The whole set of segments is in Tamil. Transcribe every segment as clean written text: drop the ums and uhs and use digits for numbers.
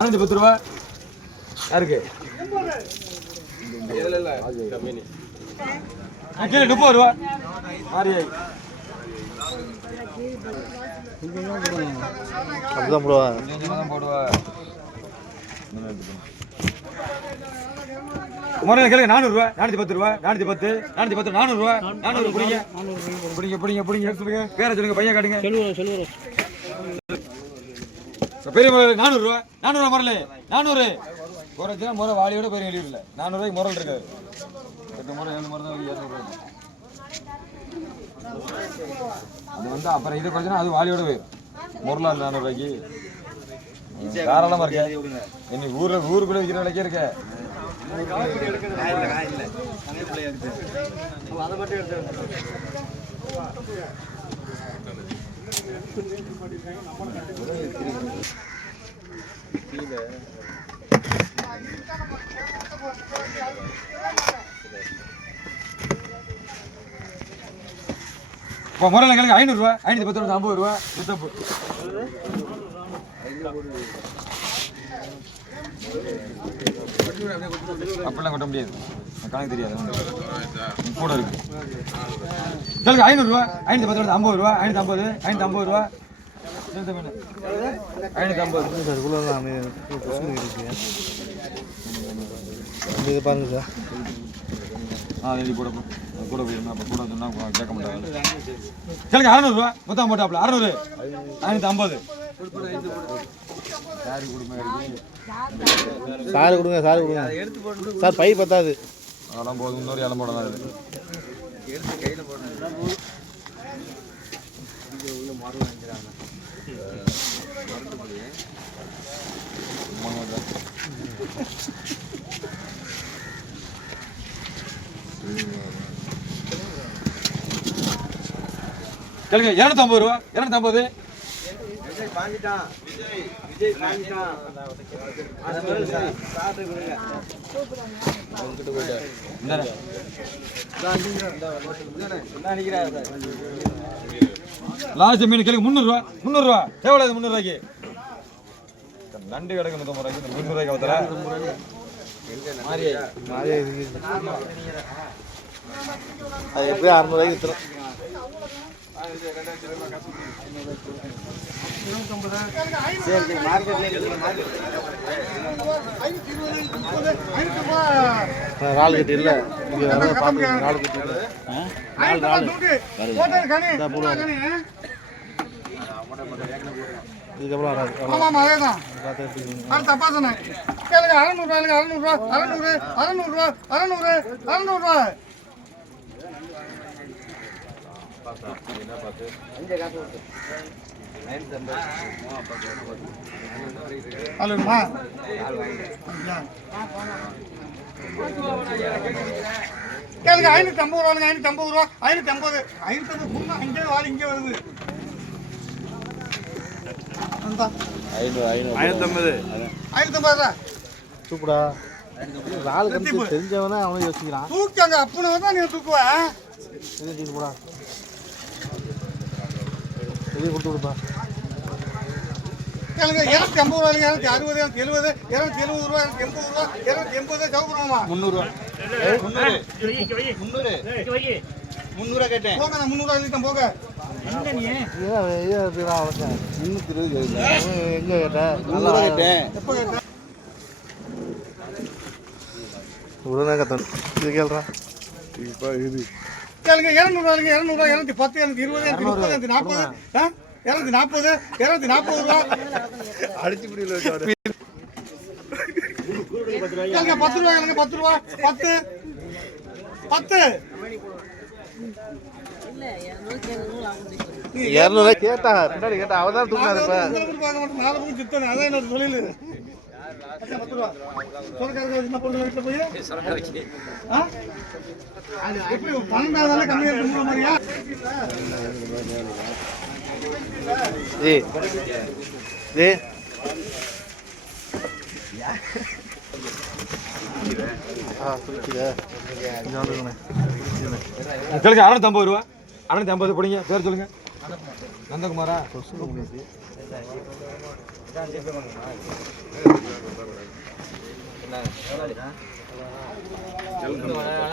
10 ரூபா யாருக்கு? கீழே 30 ரூபா. மாரியாய் அப்படிதான் போடுவா. முறையில் கேளுங்க. 400 ரூபா, 410 ரூபா, 410, 410, 400 ரூபா, 400 பிடிங்க பிடிங்க பிடிங்க பிடிங்க சொல்லுங்க. பேரை சொல்லுங்க, பையன் காட்டுங்க. பெரிய முறை 400 ரூபா, 400 ரூபா முறையில் 400 குறைச்சா முறை வாலியோட பெரிய வெளியூர் இல்லை. 400 ரூபாய்க்கு முறை இருக்காது. 8 முறை 7 முறை தான் 200 ரூபாய். அது வந்து அப்புறம் இது குறைச்சுன்னா அது வாலியோட போயிடும். முறையில் 400 ரூபாய்க்கு தாராளமாக இருக்கேன். இன்னைக்கு ஊருக்குள்ளே விற்கிற விலைக்கே இருக்க. இப்போ முறையில் கிழங்கு 500 ரூபா, 510 ரூபா, 50 ரூபா. அப்படிலாம் கொட்ட முடியாது, கணக்கு தெரியாது, கூட இருக்கு. கிழங்கு 500 ரூபா, 510 ரூபா, 50 ரூபா, 550, 550 ரூபா, 550 பாருங்க சார். கூட கூட போயிருந்தா அப்போ கூட சொன்னா கேட்க மாட்டாங்க. கிழங்கு 600 ரூபா மொத்தம் போட்டாப்ல. 600, 550. சாரி கொடுங்க, சாரு கொடுங்க, சாரு கொடுங்க சார். பை பத்தாது, அதெல்லாம் போதும். இன்னொரு இலம் போட தான் இருக்கு. எடுத்து கையில் போடணும். உள்ள மாறு வாங்கிக்கிறாங்க. கேளுங்க. 250 ரூபா, 250. விஜய் வாங்கிட்டான், விஜய் வாங்கிட்டான். லாஸ்ட் மீன் கேளுங்க. 300 ரூபா, 300 ரூபா. எவ்வளவு 300 ரூபாய்க்கு? நண்டு கிடக்கு 150 ரூபாய்க்கு. 300 ரூபாய்க்கு அவத்தர அது எப்படியும் 600 ரூபாய்க்கு வித்துரும். ரால் கட்டி இல்லை, ரால் கட்டி இல்லை. இதுக்கப்புறம் வராது. தப்பா சொன்னேன். 600 ரூபா, 600 ரூபா, 600, 600 ரூபா, 600, 600 ரூபா. அலுமா கேளுங்க. 550 ரூபாங்க, 550 ரூபா, 550, 550 இங்கே வாழை இங்கே வருது. 550 சூப்பரா. ரால் கட்டி தெரிஞ்சவனா அவனை யோசிக்கிறான். தூக்காங்க அப்பனை தான் நீ தூக்குவ. போடா, வெளியே கொடுத்து கொடுப்பா. கேளுங்க. 250 ரூபாய், 260, 270, 270 ரூபா, 280 ரூபா, 280 சவுக்குறோமா? 300 ரூபா, 300 கேட்டேன். போங்க, 300 ரூபாய் போங்க. எங்க கேட்டேன்? எப்போ கேட்டேன்? உடனே கத்தன். இது கேள்றா. இப்போ இது கேளுங்க. 200 ரூபாய், 200 ரூபா, 210, 220, 230, 240, 240, 240 ரூபா. அடிச்சு பிடிக்கல. கேளுங்க. 10 ரூபா, கேளுங்க. 10 ரூபா, 10, 10. 200 கேட்டா பின்னாடி கேட்டா அவதான் தூக்கினாரு. இப்ப பார்க்க மாட்டேன். 4 பக்கம் சுத்தணும், அதான் என்னோட தொழில். 10 ரூபா சொரக்காரங்க சின்ன பொண்ணு வீட்டில் போய் எப்படி 12 கம்மியாக இருக்க மாதிரியா? கேளுங்க. 650 ரூபா, 650 பிடிங்க. பேர் சொல்லுங்க. நந்தகுமாரா?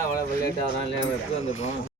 அவ்வளோ லேட்டாக எப்படி வந்துருப்போம்